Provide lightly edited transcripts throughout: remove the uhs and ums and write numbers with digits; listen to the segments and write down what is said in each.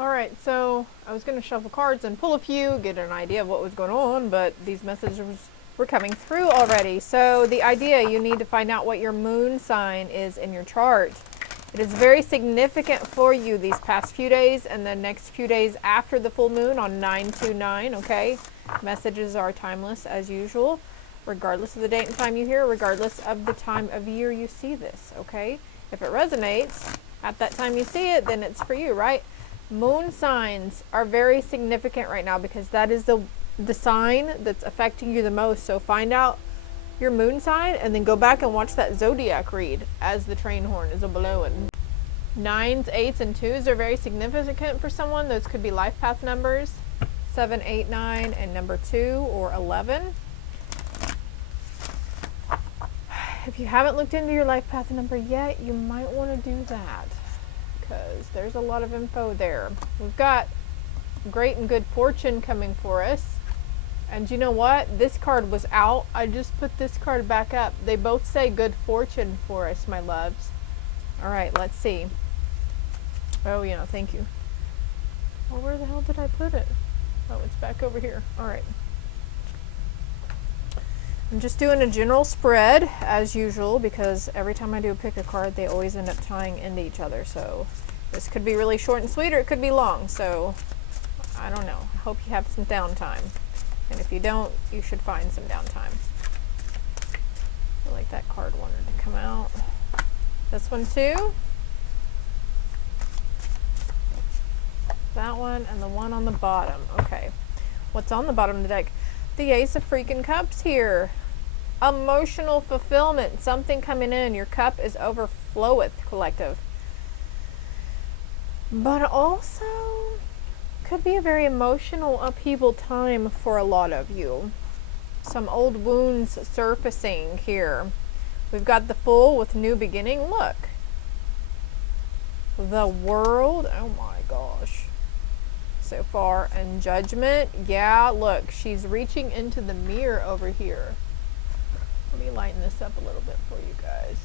All right, so I was going to shuffle cards and pull a few, get an idea of what was going on, but these messages were coming through already. So the idea, you need to find out what your moon sign is in your chart. It is very significant for you these past few days and the next few days after the full moon on 9/29, okay? Messages are timeless as usual, regardless of the date and time you hear, regardless of the time of year you see this, okay? If it resonates at that time you see it, then it's for you, right? Moon signs are very significant right now because that is the sign that's affecting you the most. So find out your moon sign and then go back and watch that zodiac read as the train horn is a blowing. 9s, 8s, and 2s are very significant for someone. Those could be life path numbers. 7, 8, 9, and number 2 or 11. If you haven't looked into your life path number yet, you might want to do that because there's a lot of info there. We've got great and good fortune coming for us. And you know what? This card was out. I just put this card back up. They both say good fortune for us, my loves. All right, let's see. Oh, yeah, thank you. Well, where the hell did I put it? Oh, it's back over here. All right. I'm just doing a general spread as usual because every time I do pick a card, they always end up tying into each other. So this could be really short and sweet or it could be long. So I don't know. I hope you have some downtime. And if you don't, you should find some downtime. I feel like that card wanted to come out. This one too. That one and the one on the bottom. Okay. What's on the bottom of the deck? The Ace of freaking Cups here. Emotional fulfillment. Something coming in. Your cup is overfloweth, collective. But also could be a very emotional upheaval time for a lot of you. Some old wounds surfacing here. We've got the Fool with new beginning. Look. The World. Oh my gosh. So far, and Judgment. Yeah, look, she's reaching into the mirror over here. Let me lighten this up a little bit for you guys.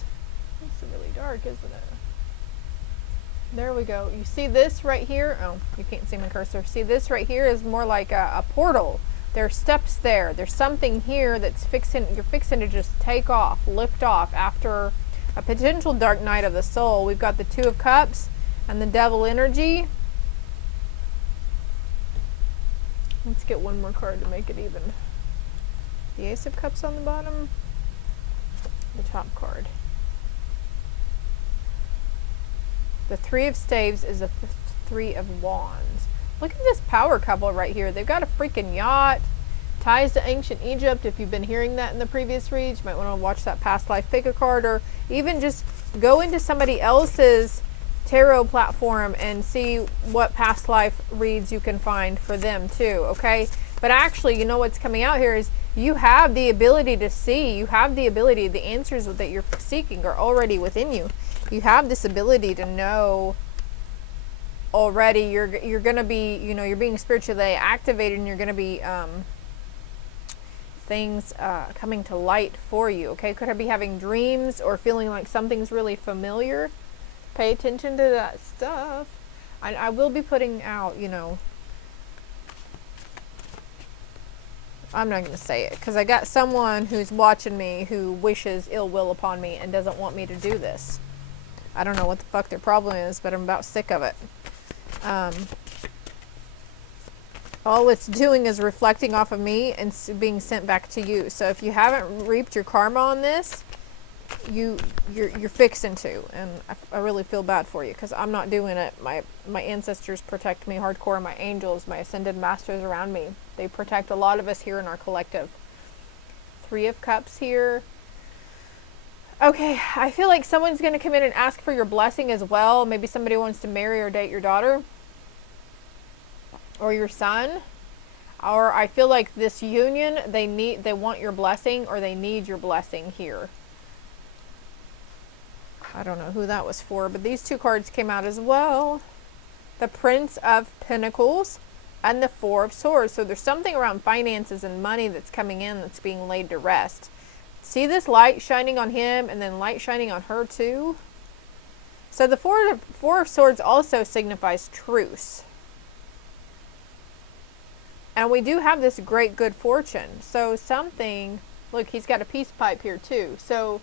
It's really dark, isn't it? There we go. You see this right here? Oh, you can't see my cursor. See, this right here is more like a portal. There are steps there. There's something here that's you're fixing to just take off, lift off after a potential dark night of the soul. We've got the Two of Cups and the Devil energy. Let's get one more card to make it even. The Ace of Cups on the bottom. The top card. The Three of Staves is a Three of Wands. Look at this power couple right here. They've got a freaking yacht. Ties to ancient Egypt. If you've been hearing that in the previous reads, you might want to watch that past life pick a card, or even just go into somebody else's tarot platform and see what past life reads you can find for them too, okay? But actually, you know what's coming out here is you have the ability to see, you have the ability, the answers that you're seeking are already within you. You have this ability to know already. You're going to be, you know, you're being spiritually activated, and you're going to be things coming to light for you, okay? Could I be having dreams or feeling like something's really familiar? Pay attention to that stuff. I will be putting out, you know, I'm not going to say it because I got someone who's watching me who wishes ill will upon me and doesn't want me to do this. I don't know what the fuck their problem is, but I'm about sick of it. All it's doing is reflecting off of me and being sent back to you. So if you haven't reaped your karma on this, you're fixing to, and I really feel bad for you because I'm not doing it. My ancestors protect me hardcore. My angels, my ascended masters around me, they protect a lot of us here in our collective. Three of Cups here. Okay, I feel like someone's going to come in and ask for your blessing as well. Maybe somebody wants to marry or date your daughter or your son. Or I feel like this union, they want your blessing, or they need your blessing here. I don't know who that was for, but these two cards came out as well. The Prince of Pentacles and the Four of Swords. So there's something around finances and money that's coming in that's being laid to rest. See this light shining on him and then light shining on her too? So the Four of Swords also signifies truce. And we do have this great good fortune. So something, look, he's got a peace pipe here too. So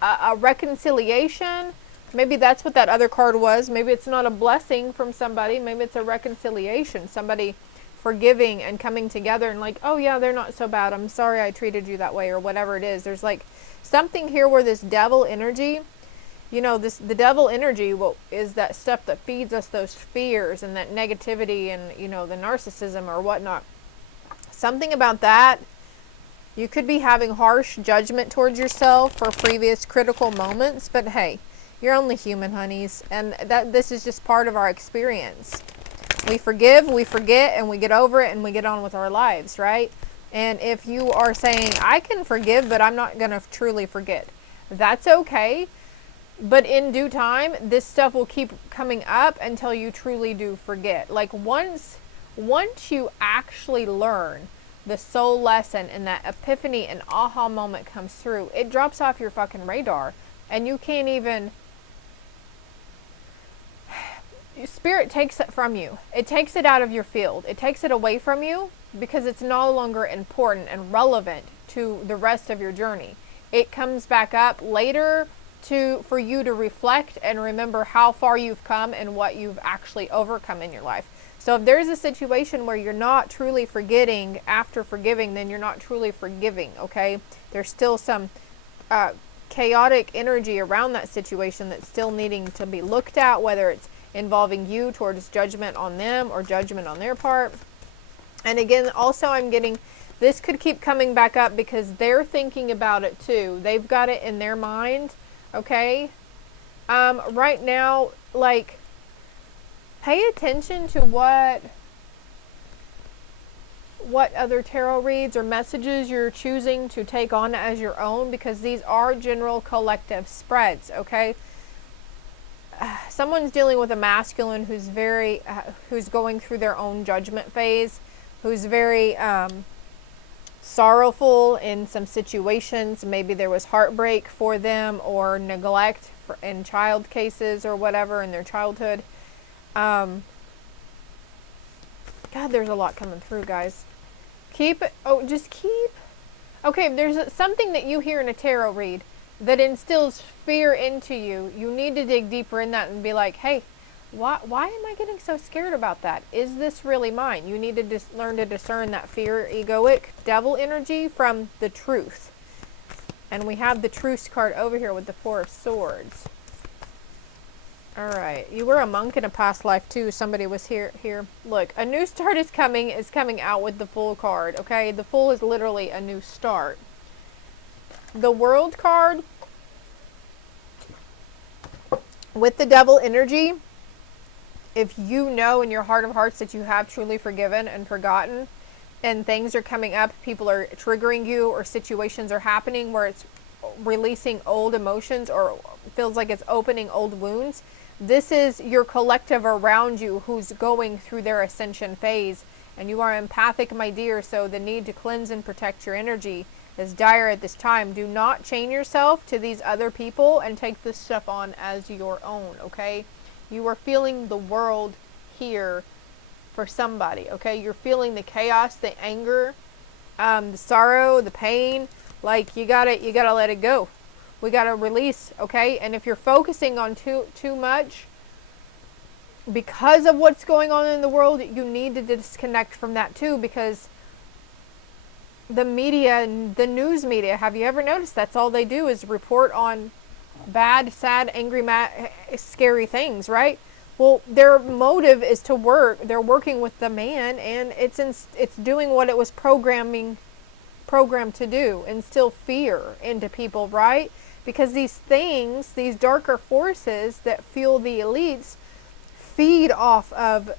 a reconciliation, maybe that's what that other card was. Maybe it's not a blessing from somebody. Maybe it's a reconciliation. Somebody forgiving and coming together and like, oh yeah, they're not so bad. I'm sorry I treated you that way, or whatever it is. There's like something here where this devil energy, you know, the devil energy is that stuff that feeds us those fears and that negativity and, you know, the narcissism or whatnot. Something about that. You could be having harsh judgment towards yourself for previous critical moments, but hey, you're only human, honeys, and this is just part of our experience. We forgive, we forget, and we get over it, and we get on with our lives, right? And if you are saying, I can forgive, but I'm not going to truly forget, that's okay. But in due time, this stuff will keep coming up until you truly do forget. Like once you actually learn the soul lesson and that epiphany and aha moment comes through, it drops off your fucking radar. And you can't even... Spirit takes it from you. It takes it out of your field. It takes it away from you because it's no longer important and relevant to the rest of your journey. It comes back up later for you to reflect and remember how far you've come and what you've actually overcome in your life. So if there's a situation where you're not truly forgetting after forgiving, then you're not truly forgiving, okay? There's still some chaotic energy around that situation that's still needing to be looked at, whether it's involving you towards judgment on them or judgment on their part. And again, also I'm getting, this could keep coming back up because they're thinking about it too. They've got it in their mind, okay? Right now, like, pay attention to what other tarot reads or messages you're choosing to take on as your own, because these are general collective spreads, okay? Someone's dealing with a masculine who's very, who's going through their own judgment phase, who's very sorrowful in some situations. Maybe there was heartbreak for them or neglect in child cases or whatever in their childhood. God, there's a lot coming through, guys. Okay, if there's something that you hear in a tarot read that instills fear into you, you need to dig deeper in that and be like, hey, why am I getting so scared about that? Is this really mine? You need to learn to discern that fear, egoic, devil energy from the truth. And we have the truce card over here with the Four of Swords. All right, you were a monk in a past life too. Somebody was here. Look, a new start is coming out with the Fool card, okay? The Fool is literally a new start. The World card with the devil energy, if you know in your heart of hearts that you have truly forgiven and forgotten, and things are coming up, people are triggering you, or situations are happening where it's releasing old emotions or feels like it's opening old wounds, this is your collective around you who's going through their ascension phase. And you are empathic, my dear, so the need to cleanse and protect your energy is dire at this time. Do not chain yourself to these other people and take this stuff on as your own, okay? You are feeling the world here for somebody, okay? You're feeling the chaos, the anger, the sorrow, the pain. Like, you gotta let it go. We gotta release, okay? And if you're focusing on too much because of what's going on in the world, you need to disconnect from that too, because the media, the news media, have you ever noticed that's all they do is report on bad, sad, angry, scary things, right? Well, their motive is to work. They're working with the man, and it's doing what it was programmed to do, instill fear into people, right? Because these things, these darker forces that fuel the elites, feed off of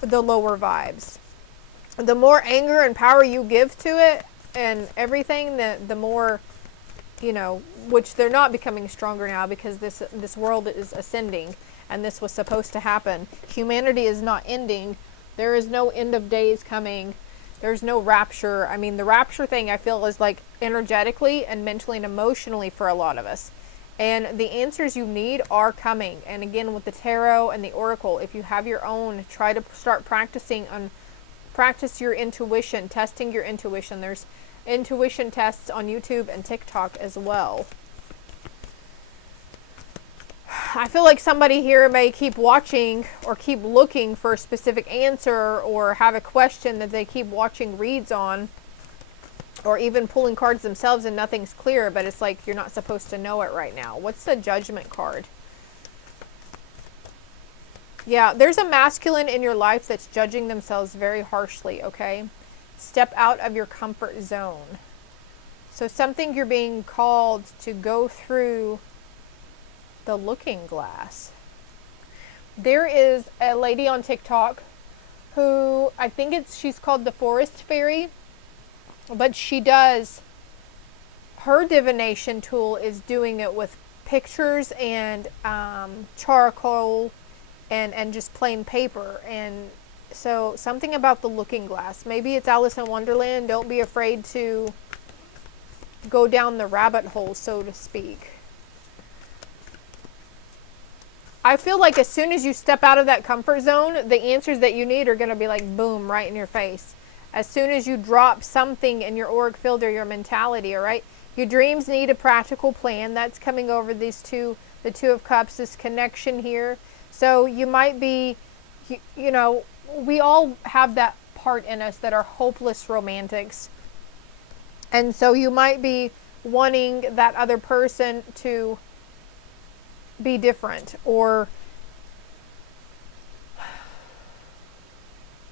the lower vibes. The more anger and power you give to it and everything, the more, you know, which they're not becoming stronger now, because this world is ascending and this was supposed to happen. Humanity is not ending. There is no end of days coming. There's no rapture. I mean, the rapture thing I feel is like energetically and mentally and emotionally for a lot of us. And the answers you need are coming. And again, with the tarot and the oracle, if you have your own, try to start practicing practice your intuition, testing your intuition. There's intuition tests on YouTube and TikTok as well. I feel like somebody here may keep watching or keep looking for a specific answer, or have a question that they keep watching reads on, or even pulling cards themselves and nothing's clear, but it's like you're not supposed to know it right now. What's the Judgment card? Yeah, there's a masculine in your life that's judging themselves very harshly, okay? Step out of your comfort zone. So something you're being called to go through the looking glass. There is a lady on TikTok who, I think she's called the Forest Fairy, but she does, her divination tool is doing it with pictures and charcoal and just plain paper. And so something about the looking glass. Maybe it's Alice in Wonderland. Don't be afraid to go down the rabbit hole, so to speak. I feel like as soon as you step out of that comfort zone, the answers that you need are going to be like boom, right in your face. As soon as you drop something in your auric field or your mentality, all right? Your dreams need a practical plan. That's coming over these two, the Two of Cups, this connection here. So you might be, you know, we all have that part in us that are hopeless romantics. And so you might be wanting that other person to be different, or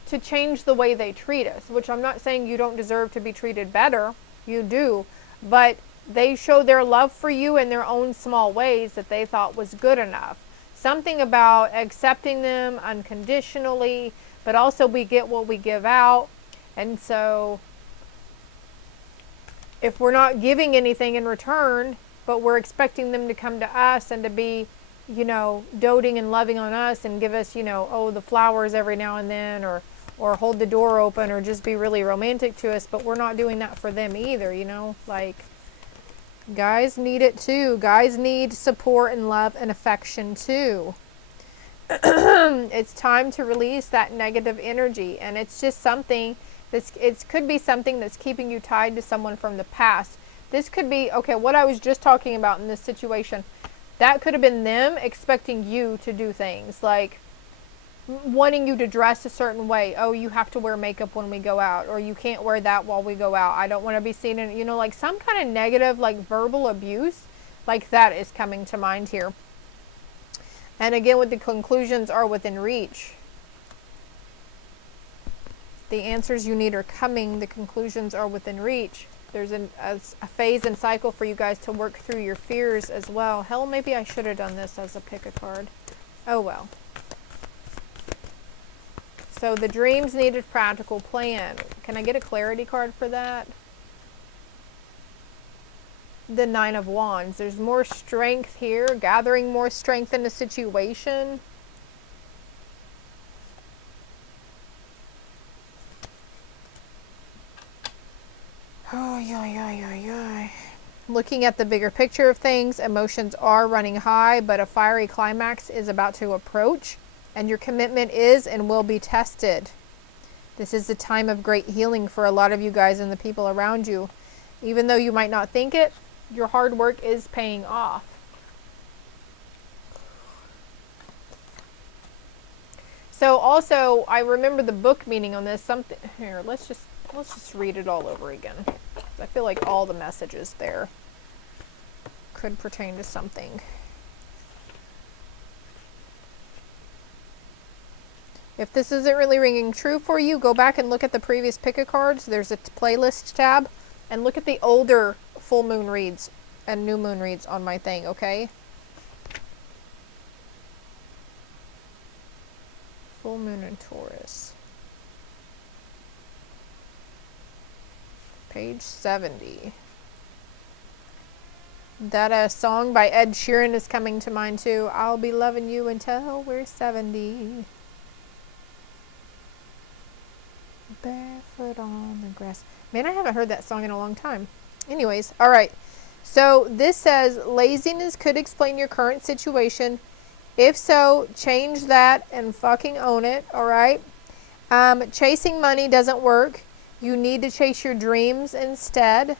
to change the way they treat us, which I'm not saying you don't deserve to be treated better. You do. But they show their love for you in their own small ways that they thought was good enough. Something about accepting them unconditionally, but also we get what we give out. And so if we're not giving anything in return, but we're expecting them to come to us and to be, you know, doting and loving on us and give us, you know, oh, the flowers every now and then, or hold the door open, or just be really romantic to us, but we're not doing that for them either, you know? Like, guys need it too. Guys need support and love and affection too. It's time to release that negative energy, and it's just something that's, it could be something that's keeping you tied to someone from the past. This could be, okay, what I was just talking about in this situation, that could have been them expecting you to do things, like wanting you to dress a certain way. Oh, you have to wear makeup when we go out, or you can't wear that while we go out. I don't want to be seen in, you know, like some kind of negative, like verbal abuse, like that is coming to mind here. And again, with the conclusions are within reach. The answers you need are coming. The conclusions are within reach. There's a phase and cycle for you guys to work through your fears as well. Hell, maybe I should have done this as a pick a card. Oh well. So the dreams needed practical plan. Can I get a clarity card for that? The Nine of Wands. There's more strength here, gathering more strength in the situation. Oh, yeah. Looking at the bigger picture of things, emotions are running high, but a fiery climax is about to approach, and your commitment is and will be tested. This is the time of great healing for a lot of you guys and the people around you. Even though you might not think it, your hard work is paying off. So also, I remember the book meaning on this. Something here, let's just read it all over again. I feel like all the messages there could pertain to something. If this isn't really ringing true for you, go back and look at the previous pick-a-cards. There's a playlist tab, and look at the older full moon reads and new moon reads on my thing, okay? Full moon in Taurus. Page 70. That song by Ed Sheeran is coming to mind too. I'll be loving you until we're 70. Barefoot on the grass. Man, I haven't heard that song in a long time. Anyways, all right. So this says laziness could explain your current situation. If so, change that and fucking own it, all right? Chasing money doesn't work. You need to chase your dreams instead.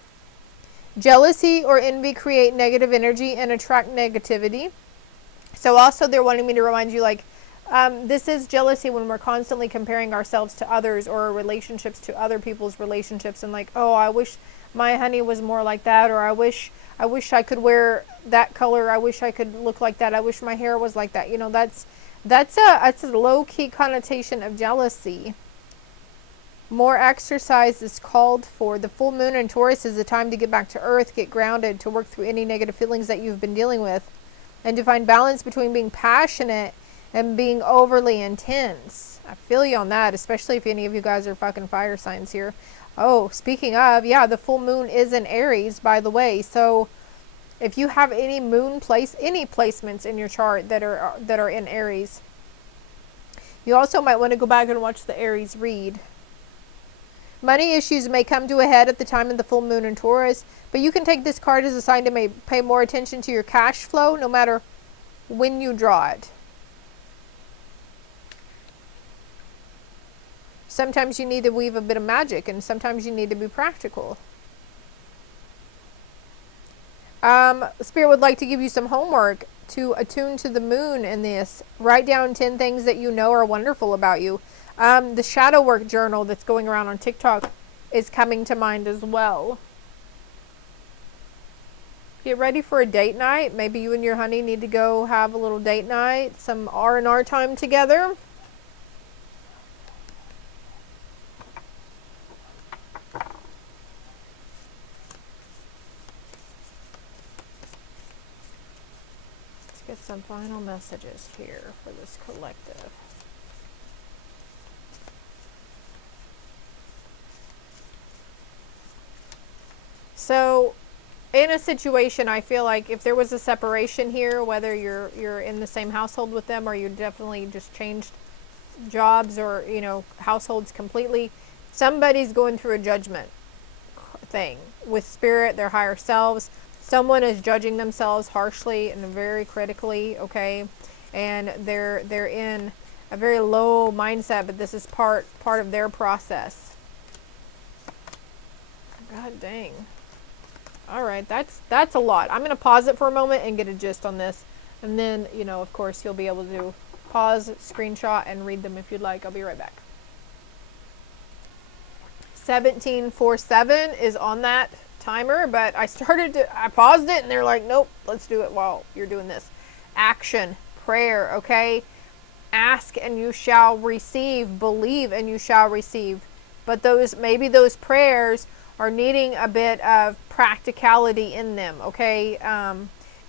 Jealousy or envy create negative energy and attract negativity. So also they're wanting me to remind you, like, this is jealousy when we're constantly comparing ourselves to others or our relationships to other people's relationships, and like, oh, I wish my honey was more like that, or I wish I could wear that color, I wish I could look like that, I wish my hair was like that. You know, that's a low-key connotation of jealousy. More exercise is called for. The full moon in Taurus is the time to get back to earth, get grounded, to work through any negative feelings that you've been dealing with, and to find balance between being passionate and being overly intense. I feel you on that, especially if any of you guys are fucking fire signs here. Oh, speaking of, yeah, the full moon is in Aries, by the way. So if you have any any placements in your chart that are in Aries, you also might want to go back and watch the Aries read. Money issues may come to a head at the time of the full moon in Taurus, but you can take this card as a sign to pay more attention to your cash flow no matter when you draw it. Sometimes you need to weave a bit of magic, and sometimes you need to be practical. Spirit would like to give you some homework to attune to the moon in this. Write down 10 things that you know are wonderful about you. The shadow work journal that's going around on TikTok is coming to mind as well. Get ready for a date night. Maybe you and your honey need to go have a little date night, some R&R time together. Let's get some final messages here for this collective. So, in a situation, I feel like if there was a separation here, whether you're in the same household with them or you definitely just changed jobs or, you know, households completely, somebody's going through a judgment thing with spirit, their higher selves. Someone is judging themselves harshly and very critically, okay? And they're in a very low mindset, but this is part of their process. God dang. All right, that's a lot. I'm going to pause it for a moment and get a gist on this. And then, you know, of course, you'll be able to pause, screenshot, and read them if you'd like. I'll be right back. 1747 is on that timer, but I paused it and they're like, nope, let's do it while you're doing this. Action, prayer, okay? Ask and you shall receive. Believe and you shall receive. But maybe those prayers are needing a bit of practicality in them, okay?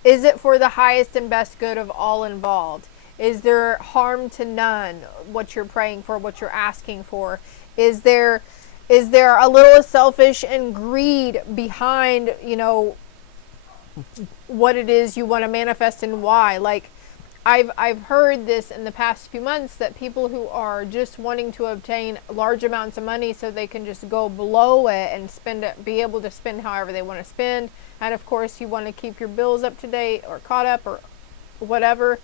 Is it for the highest and best good of all involved? Is there harm to none, what you're praying for, what you're asking for? Is there a little selfish and greed behind, you know, what it is you want to manifest and why? Like, I've heard this in the past few months that people who are just wanting to obtain large amounts of money so they can just go blow it and spend it, be able to spend however they want to spend. And of course you want to keep your bills up to date or caught up or whatever.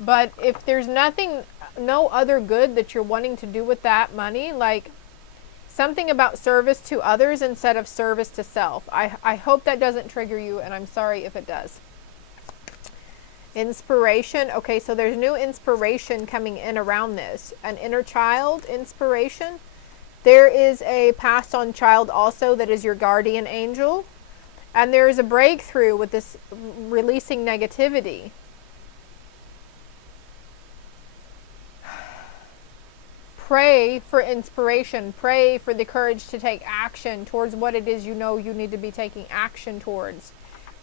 But if there's no other good that you're wanting to do with that money, like something about service to others instead of service to self. I hope that doesn't trigger you, and I'm sorry if it does. Inspiration. Okay, so there's new inspiration coming in around this. An inner child inspiration. There is a passed on child also that is your guardian angel. And there is a breakthrough with this releasing negativity. Pray for inspiration. Pray for the courage to take action towards what it is you know you need to be taking action towards.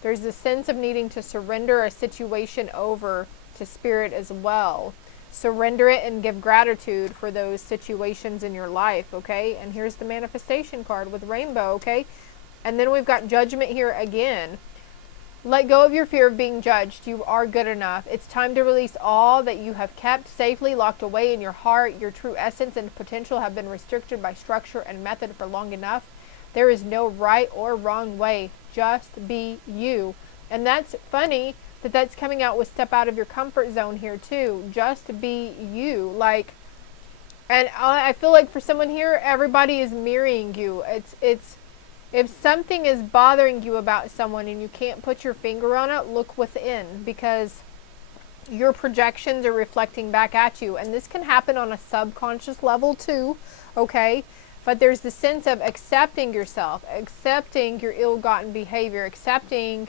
There's a sense of needing to surrender a situation over to spirit as well. Surrender it and give gratitude for those situations in your life, okay? And here's the manifestation card with rainbow, okay? And then we've got judgment here again. Let go of your fear of being judged. You are good enough. It's time to release all that you have kept safely locked away in your heart. Your true essence and potential have been restricted by structure and method for long enough. There is no right or wrong way. Just be you. And that's funny that that's coming out with step out of your comfort zone here too. Just be you. Like, And I feel like for someone here, everybody is mirroring you. It's if something is bothering you about someone and you can't put your finger on it, look within, because your projections are reflecting back at you. And this can happen on a subconscious level too, okay? But there's the sense of accepting yourself, accepting your ill-gotten behavior, accepting,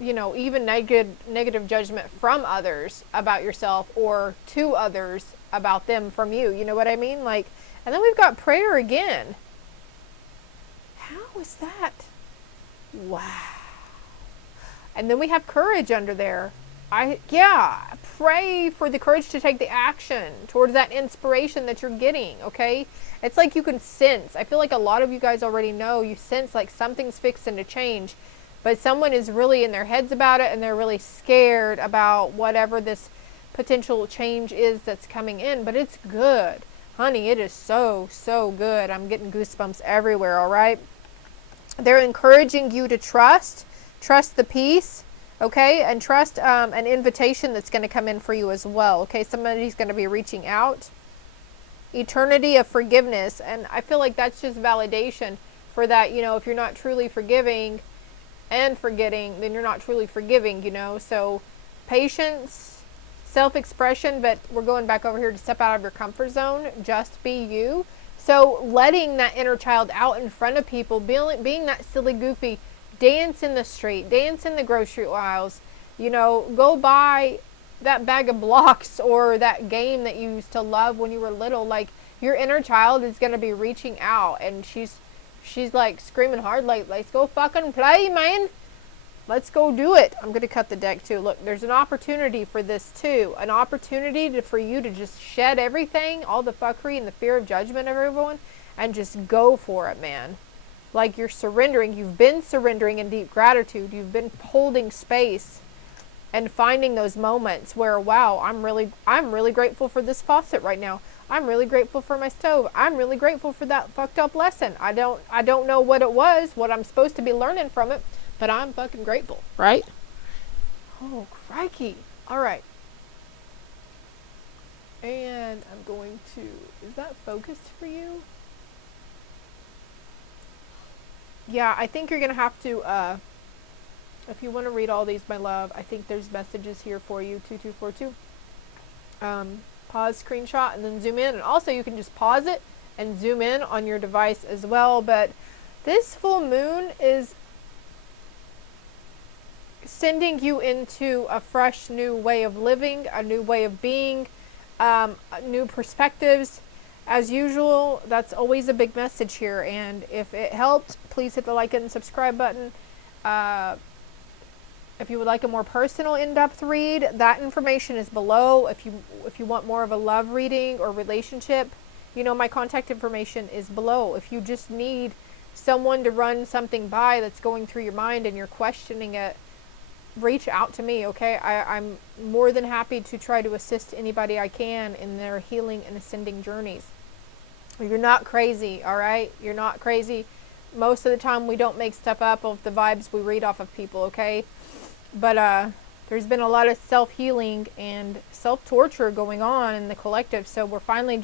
you know, even negative judgment from others about yourself, or to others about them from you. You know what I mean? Like, and then we've got prayer again. How is that? Wow. And then we have courage under there. Pray for the courage to take the action towards that inspiration that you're getting, okay? It's like you can sense. I feel like a lot of you guys already know, you sense like something's fixing to change, but someone is really in their heads about it, and they're really scared about whatever this potential change is that's coming in. But it's good. Honey, it is so, so good. I'm getting goosebumps everywhere, all right? They're encouraging you to trust the peace, okay? And trust an invitation that's going to come in for you as well, okay? Somebody's going to be reaching out. Eternity of forgiveness. And I feel like that's just validation for that. You know, if you're not truly forgiving and forgetting, then you're not truly forgiving, you know? So patience, self-expression, but we're going back over here to step out of your comfort zone. Just be you. So letting that inner child out in front of people, being that silly, goofy, dance in the street, dance in the grocery aisles, you know, go buy that bag of blocks or that game that you used to love when you were little. Like, your inner child is going to be reaching out, and she's like screaming hard, like, let's go fucking play, man. Let's go do it. I'm going to cut the deck too. Look, there's an opportunity for this too. An opportunity for you to just shed everything, all the fuckery and the fear of judgment of everyone, and just go for it, man. Like, you're surrendering. You've been surrendering in deep gratitude. You've been holding space and finding those moments where, wow, I'm really grateful for this faucet right now. I'm really grateful for my stove. I'm really grateful for that fucked up lesson. I don't know what it was, what I'm supposed to be learning from it, but I'm fucking grateful, right? Oh, crikey. All right. And I'm going to, is that focused for you? Yeah, I think you're going to have to, if you want to read all these, my love, I think there's messages here for you, 2242. Pause, screenshot, and then zoom in. And also you can just pause it and zoom in on your device as well. But this full moon is sending you into a fresh new way of living, a new way of being, new perspectives. As usual, that's always a big message here. And if it helped, please hit the like and subscribe button. If you would like a more personal, in-depth read, that information is below. If you want more of a love reading or relationship, you know, my contact information is below. If you just need someone to run something by that's going through your mind and you're questioning it, reach out to me, okay? I'm more than happy to try to assist anybody I can in their healing and ascending journeys. You're not crazy, all right? You're not crazy. Most of the time we don't make stuff up of the vibes we read off of people, okay? But there's been a lot of self-healing and self-torture going on in the collective, so we're finally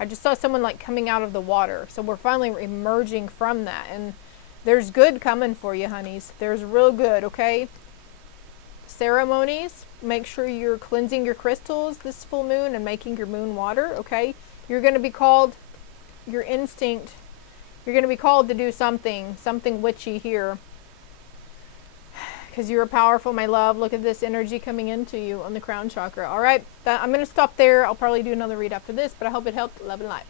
I just saw someone like coming out of the water, so we're finally emerging from that, and there's good coming for you, honeys. There's real good, okay? Ceremonies, make sure you're cleansing your crystals this full moon and making your moon water, okay? You're going to be called, your instinct, you're going to be called to do something witchy here. Because you're powerful, my love. Look at this energy coming into you on the crown chakra. All right, I'm going to stop there. I'll probably do another read after this, but I hope it helped. Love and light.